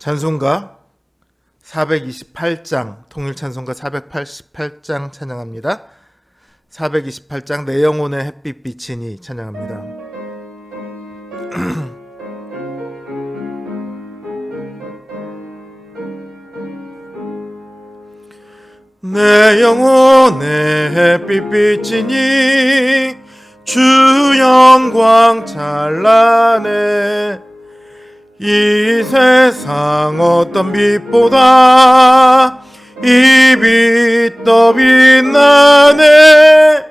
찬송가 428장, 통일찬송가 488장 찬양합니다. 428장 내 영혼의 햇빛 비치니 찬양합니다. 내 영혼의 햇빛 비치니 주 영광 찬란해. 이 세상 어떤 빛보다 이 빛 더 빛나네.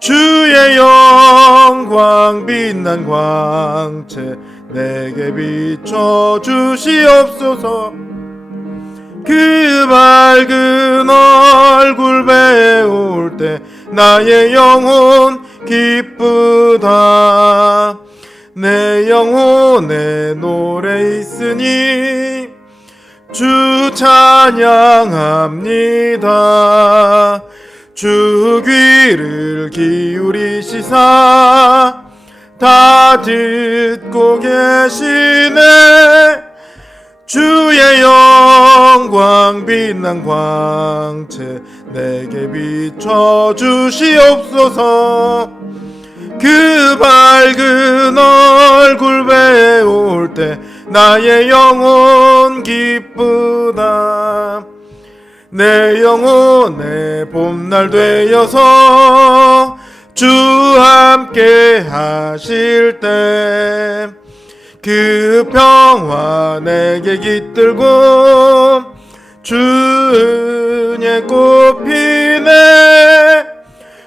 주의 영광 빛난 광채 내게 비춰 주시옵소서. 그 밝은 얼굴 배울 때 나의 영혼 기쁘다. 내 영혼에 노래 있으니 주 찬양합니다. 주 귀를 기울이시사 다 듣고 계시네. 주의 영광 빛난 광채 내게 비춰 주시옵소서. 그 밝은 얼굴 배울 때 나의 영혼 기쁘다. 내 영혼의 봄날 되어서 주 함께 하실 때 그 평화 내게 깃들고 주 은혜 꽃피네.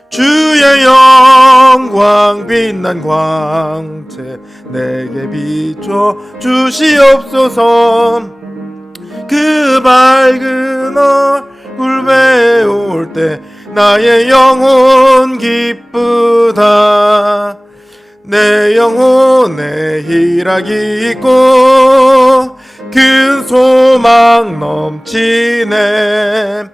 주의 영광 빛난 광채 내게 비춰 주시옵소서. 그 밝은 얼굴 배울 때 나의 영혼 기쁘다. 내 영혼에 희락이 있고 큰 소망 넘치네.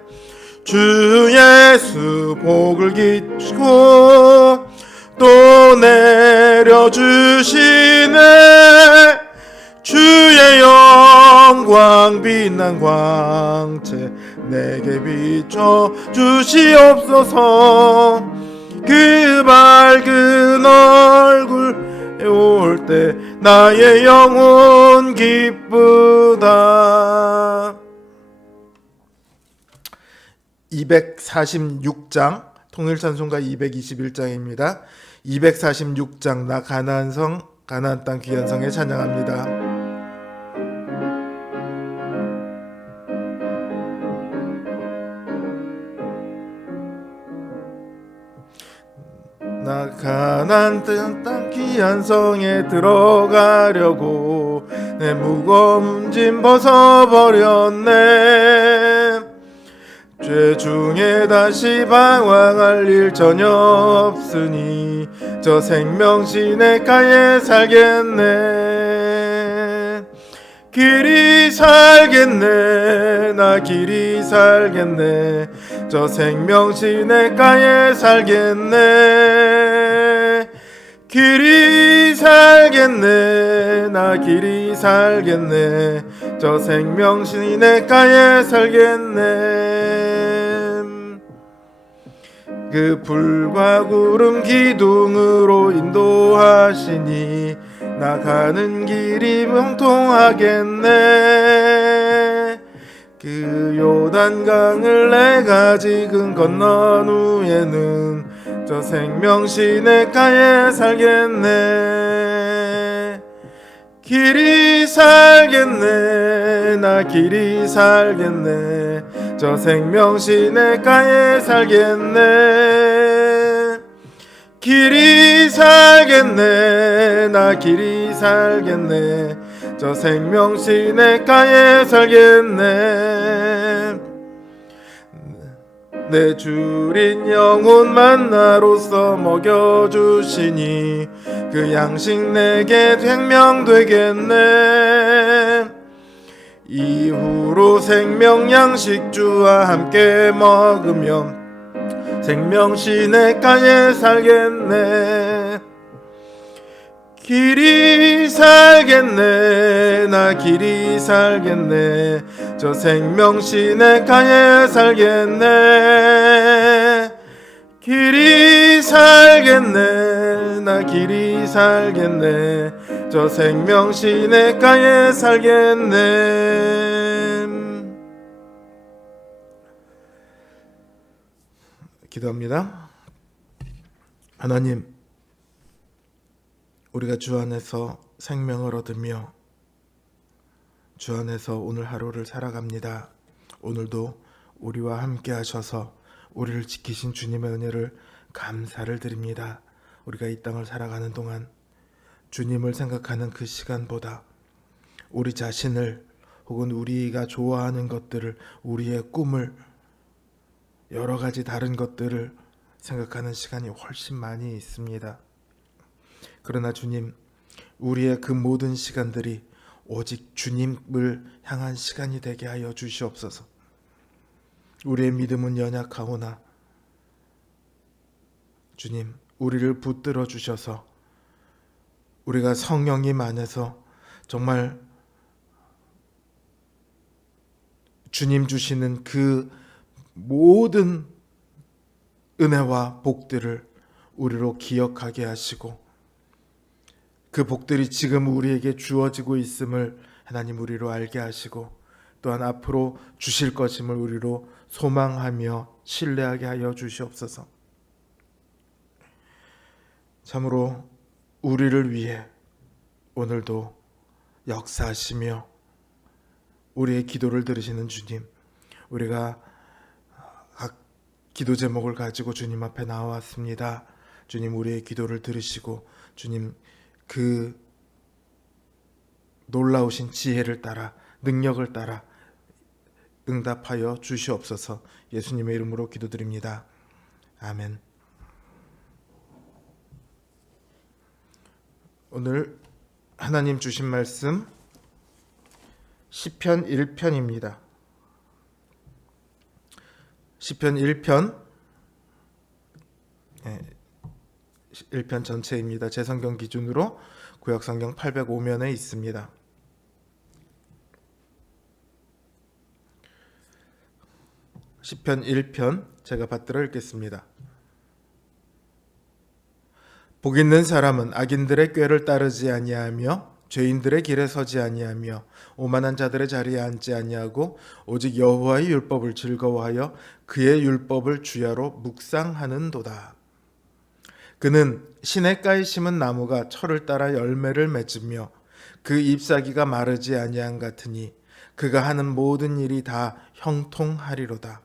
주 예수 복을 기치고 또 내려주시네. 주의 영광 빛난 광채 내게 비춰 주시옵소서. 그 밝은 얼굴 올 때 나의 영혼 기쁘다. 246장 통일찬송가 221장입니다. 246장 나 가나안 성 가나안 땅 귀한 성에 찬양합니다. 나 가나안 땅 귀한 성에 들어가려고 내 무거운 짐 벗어버렸네. 죄 중에 다시 방황할 일 전혀 없으니 저 생명 시냇가에 살겠네. 길이 살겠네. 나 길이 살겠네. 저 생명 시냇가에 살겠네. 길이 살겠네. 나 길이 살겠네. 저 생명 시냇가에 살겠네. 그 불과 구름 기둥으로 인도하시니 나 가는 길이 형통하겠네. 그 요단강을 내가 지금 건넌 후에는 저 생명 시냇가에 살겠네. 길이 살겠네. 나 길이 살겠네. 저 생명 시냇가에 살겠네. 길이 살겠네. 나 길이 살겠네. 저 생명 시냇가에 살겠네. 내 주린 영혼 만나로서 먹여주시니 그 양식 내게 생명 되겠네. 이후로 생명 양식 주와 함께 먹으면 생명 시냇가에 살겠네. 길이 살겠네 나 길이 살겠네 저 생명 시냇가에 살겠네 길이 살겠네 나 길이 살겠네 저 생명 시냇가에 살겠네. 기도합니다. 하나님, 우리가 주 안에서 생명을 얻으며 주 안에서 오늘 하루를 살아갑니다. 오늘도 우리와 함께 하셔서 우리를 지키신 주님의 은혜를 감사를 드립니다. 우리가 이 땅을 살아가는 동안 주님을 생각하는 그 시간보다 우리 자신을 혹은 우리가 좋아하는 것들을, 우리의 꿈을, 여러 가지 다른 것들을 생각하는 시간이 훨씬 많이 있습니다. 그러나 주님, 우리의 그 모든 시간들이 오직 주님을 향한 시간이 되게 하여 주시옵소서. 우리의 믿음은 연약하오나 주님, 우리를 붙들어 주셔서 우리가 성령님 안에서 정말 주님 주시는 그 모든 은혜와 복들을 우리로 기억하게 하시고 그 복들이 지금 우리에게 주어지고 있음을 하나님 우리로 알게 하시고 또한 앞으로 주실 것임을 우리로 소망하며 신뢰하게 하여 주시옵소서. 참으로 우리를 위해 오늘도 역사하시며 우리의 기도를 들으시는 주님, 우리가 각 기도 제목을 가지고 주님 앞에 나왔습니다. 주님, 우리의 기도를 들으시고 주님 그 놀라우신 지혜를 따라, 능력을 따라 응답하여 주시옵소서. 예수님의 이름으로 기도드립니다. 아멘. 오늘 하나님 주신 말씀 시편 1편입니다. 시편 1편 1편 전체입니다. 제 성경 기준으로 구약성경 805면에 있습니다. 시편 1편 제가 받들어 읽겠습니다. 복 있는 사람은 악인들의 꾀를 따르지 아니하며 죄인들의 길에 서지 아니하며 오만한 자들의 자리에 앉지 아니하고 오직 여호와의 율법을 즐거워하여 그의 율법을 주야로 묵상하는도다. 그는 시냇가에 심은 나무가 철을 따라 열매를 맺으며 그 잎사귀가 마르지 아니한 같으니 그가 하는 모든 일이 다 형통하리로다.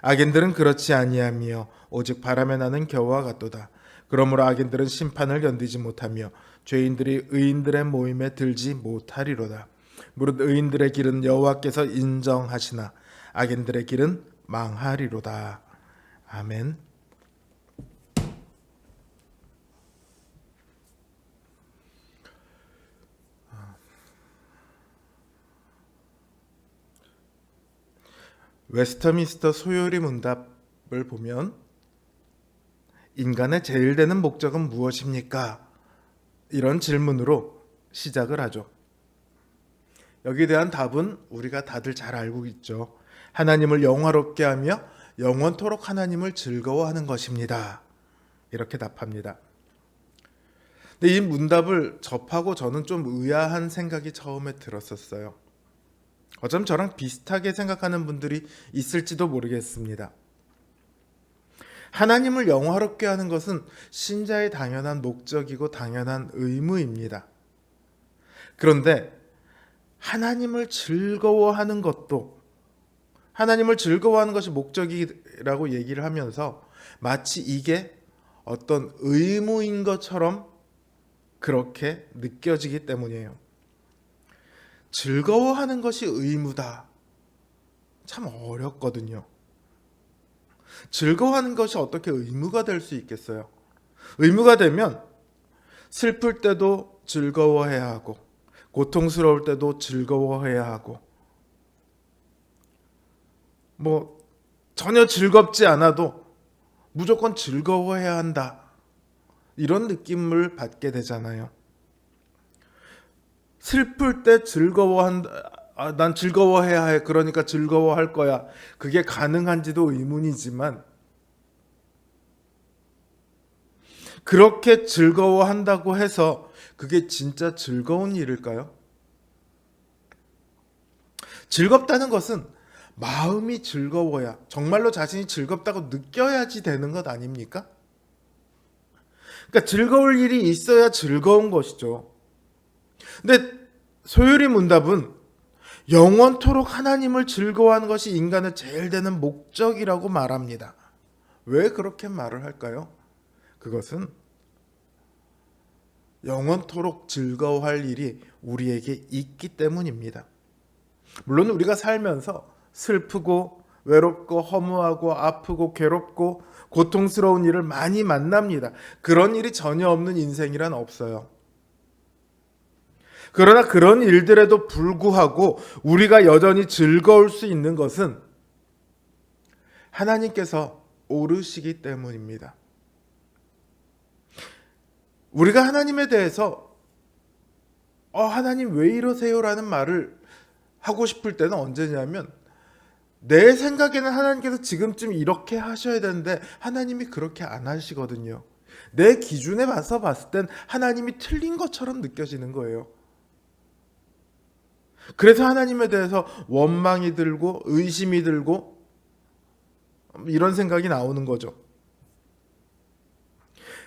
악인들은 그렇지 아니하며 오직 바람에 나는 겨와 같도다. 그러므로 악인들은 심판을 견디지 못하며 죄인들이 의인들의 모임에 들지 못하리로다. 무릇 의인들의 길은 여호와께서 인정하시나 악인들의 길은 망하리로다. 아멘. 웨스터민스터 소요리 문답을 보면 인간의 제일 되는 목적은 무엇입니까? 이런 질문으로 시작을 하죠. 여기에 대한 답은 우리가 다들 잘 알고 있죠. 하나님을 영화롭게 하며 영원토록 하나님을 즐거워하는 것입니다. 이렇게 답합니다. 근데 이 문답을 접하고 저는 좀 의아한 생각이 처음에 들었었어요. 어쩜 저랑 비슷하게 생각하는 분들이 있을지도 모르겠습니다. 하나님을 영화롭게 하는 것은 신자의 당연한 목적이고 당연한 의무입니다. 그런데 하나님을 즐거워하는 것도, 하나님을 즐거워하는 것이 목적이라고 얘기를 하면서 마치 이게 어떤 의무인 것처럼 그렇게 느껴지기 때문이에요. 즐거워하는 것이 의무다. 참 어렵거든요. 즐거워하는 것이 어떻게 의무가 될 수 있겠어요? 의무가 되면 슬플 때도 즐거워해야 하고 고통스러울 때도 즐거워해야 하고 전혀 즐겁지 않아도 무조건 즐거워해야 한다. 이런 느낌을 받게 되잖아요. 슬플 때 난 즐거워해야 해. 그러니까 즐거워할 거야. 그게 가능한지도 의문이지만 그렇게 즐거워한다고 해서 그게 진짜 즐거운 일일까요? 즐겁다는 것은 마음이 즐거워야, 정말로 자신이 즐겁다고 느껴야지 되는 것 아닙니까? 그러니까 즐거울 일이 있어야 즐거운 것이죠. 근데 소율이 문답은 영원토록 하나님을 즐거워하는 것이 인간의 제일 되는 목적이라고 말합니다. 왜 그렇게 말을 할까요? 그것은 영원토록 즐거워할 일이 우리에게 있기 때문입니다. 물론 우리가 살면서 슬프고 외롭고 허무하고 아프고 괴롭고 고통스러운 일을 많이 만납니다. 그런 일이 전혀 없는 인생이란 없어요. 그러나 그런 일들에도 불구하고 우리가 여전히 즐거울 수 있는 것은 하나님께서 오르시기 때문입니다. 우리가 하나님에 대해서 하나님 왜 이러세요라는 말을 하고 싶을 때는 언제냐면 내 생각에는 하나님께서 지금쯤 이렇게 하셔야 되는데 하나님이 그렇게 안 하시거든요. 내 기준에 맞서 봤을 땐 하나님이 틀린 것처럼 느껴지는 거예요. 그래서 하나님에 대해서 원망이 들고 의심이 들고 이런 생각이 나오는 거죠.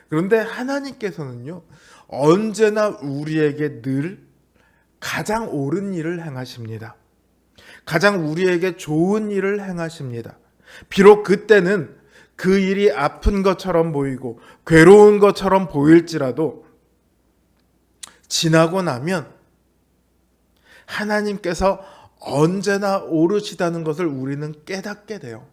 그런데 하나님께서는요, 언제나 우리에게 늘 가장 옳은 일을 행하십니다. 가장 우리에게 좋은 일을 행하십니다. 비록 그때는 그 일이 아픈 것처럼 보이고 괴로운 것처럼 보일지라도 지나고 나면 하나님께서 언제나 옳으시다는 것을 우리는 깨닫게 돼요.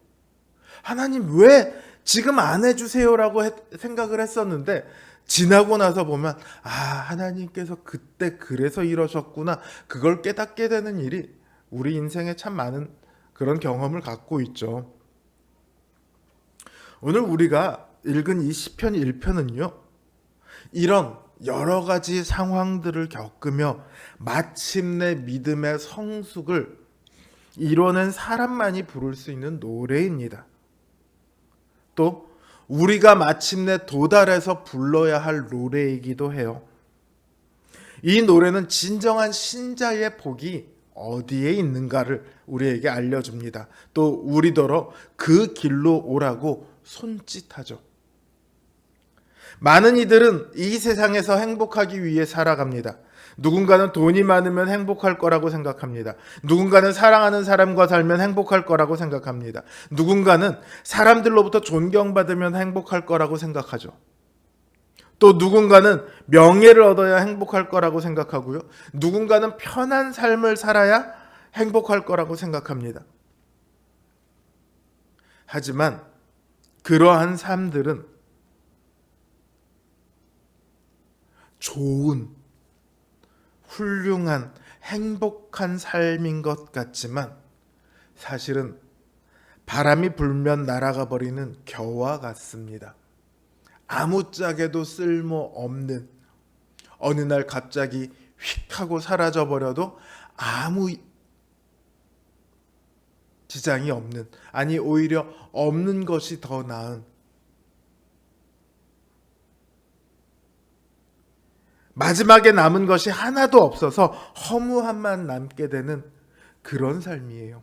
하나님 왜 지금 안 해주세요라고 생각을 했었는데 지나고 나서 보면 하나님께서 그때 그래서 이러셨구나, 그걸 깨닫게 되는 일이 우리 인생에 참 많은 그런 경험을 갖고 있죠. 오늘 우리가 읽은 이 시편 1편은요, 이런 여러 가지 상황들을 겪으며 마침내 믿음의 성숙을 이뤄낸 사람만이 부를 수 있는 노래입니다. 또 우리가 마침내 도달해서 불러야 할 노래이기도 해요. 이 노래는 진정한 신자의 복이 어디에 있는가를 우리에게 알려줍니다. 또 우리더러 그 길로 오라고 손짓하죠. 많은 이들은 이 세상에서 행복하기 위해 살아갑니다. 누군가는 돈이 많으면 행복할 거라고 생각합니다. 누군가는 사랑하는 사람과 살면 행복할 거라고 생각합니다. 누군가는 사람들로부터 존경받으면 행복할 거라고 생각하죠. 또 누군가는 명예를 얻어야 행복할 거라고 생각하고요. 누군가는 편한 삶을 살아야 행복할 거라고 생각합니다. 하지만 그러한 삶들은 좋은, 훌륭한, 행복한 삶인 것 같지만 사실은 바람이 불면 날아가 버리는 겨와 같습니다. 아무짝에도 쓸모없는, 어느 날 갑자기 휙 하고 사라져 버려도 아무 지장이 없는, 아니 오히려 없는 것이 더 나은, 마지막에 남은 것이 하나도 없어서 허무함만 남게 되는 그런 삶이에요.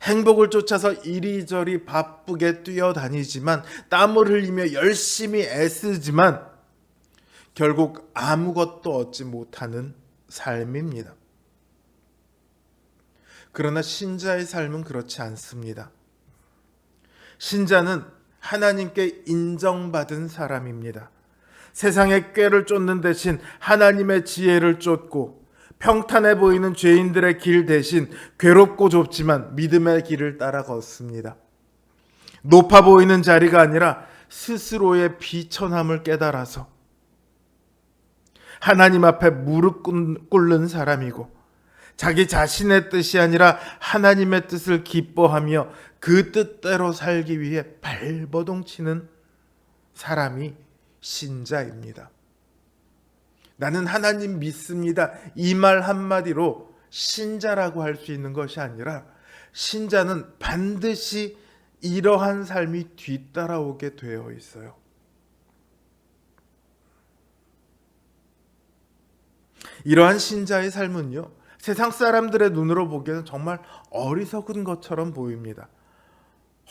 행복을 쫓아서 이리저리 바쁘게 뛰어다니지만, 땀을 흘리며 열심히 애쓰지만 결국 아무것도 얻지 못하는 삶입니다. 그러나 신자의 삶은 그렇지 않습니다. 신자는 하나님께 인정받은 사람입니다. 세상의 꾀를 쫓는 대신 하나님의 지혜를 쫓고, 평탄해 보이는 죄인들의 길 대신 괴롭고 좁지만 믿음의 길을 따라 걷습니다. 높아 보이는 자리가 아니라 스스로의 비천함을 깨달아서 하나님 앞에 무릎 꿇는 사람이고, 자기 자신의 뜻이 아니라 하나님의 뜻을 기뻐하며 그 뜻대로 살기 위해 발버둥 치는 사람이 신자입니다. 나는 하나님 믿습니다. 이 말 한마디로 신자라고 할 수 있는 것이 아니라 신자는 반드시 이러한 삶이 뒤따라오게 되어 있어요. 이러한 신자의 삶은요, 세상 사람들의 눈으로 보기에는 정말 어리석은 것처럼 보입니다.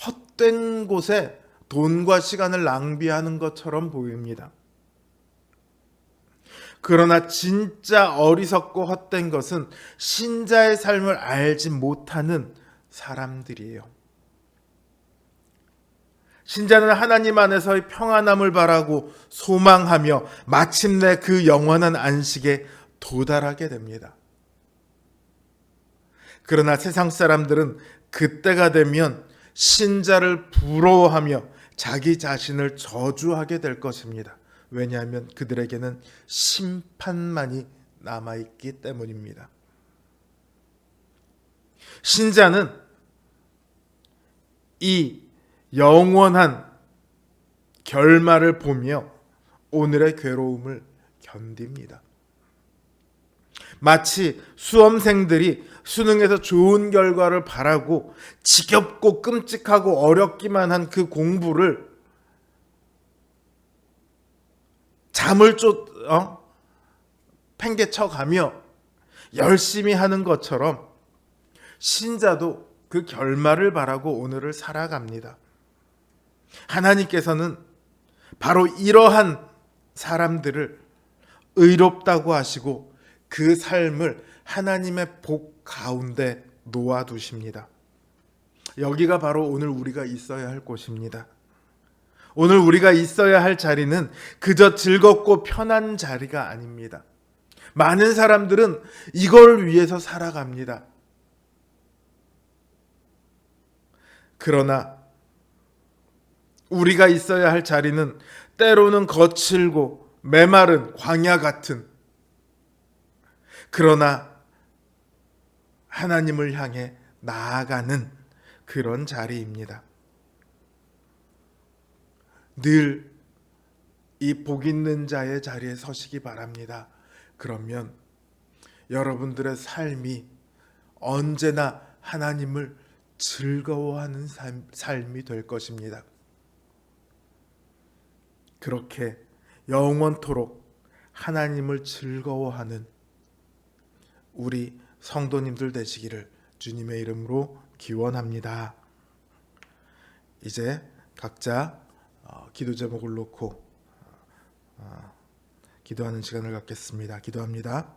헛된 곳에 돈과 시간을 낭비하는 것처럼 보입니다. 그러나 진짜 어리석고 헛된 것은 신자의 삶을 알지 못하는 사람들이에요. 신자는 하나님 안에서의 평안함을 바라고 소망하며 마침내 그 영원한 안식에 도달하게 됩니다. 그러나 세상 사람들은 그때가 되면 신자를 부러워하며 자기 자신을 저주하게 될 것입니다. 왜냐하면 그들에게는 심판만이 남아있기 때문입니다. 신자는 이 영원한 결말을 보며 오늘의 괴로움을 견딥니다. 마치 수험생들이 수능에서 좋은 결과를 바라고 지겹고 끔찍하고 어렵기만 한 그 공부를 잠을 팽개쳐가며 열심히 하는 것처럼 신자도 그 결말을 바라고 오늘을 살아갑니다. 하나님께서는 바로 이러한 사람들을 의롭다고 하시고 그 삶을 하나님의 복 가운데 놓아두십니다. 여기가 바로 오늘 우리가 있어야 할 곳입니다. 오늘 우리가 있어야 할 자리는 그저 즐겁고 편한 자리가 아닙니다. 많은 사람들은 이걸 위해서 살아갑니다. 그러나 우리가 있어야 할 자리는 때로는 거칠고 메마른 광야 같은, 그러나 하나님을 향해 나아가는 그런 자리입니다. 늘 이 복 있는 자의 자리에 서시기 바랍니다. 그러면 여러분들의 삶이 언제나 하나님을 즐거워하는 삶이 될 것입니다. 그렇게 영원토록 하나님을 즐거워하는 우리 성도님들 되시기를 주님의 이름으로 기원합니다. 이제 각자 기도 제목을 놓고 기도하는 시간을 갖겠습니다. 기도합니다.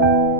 you.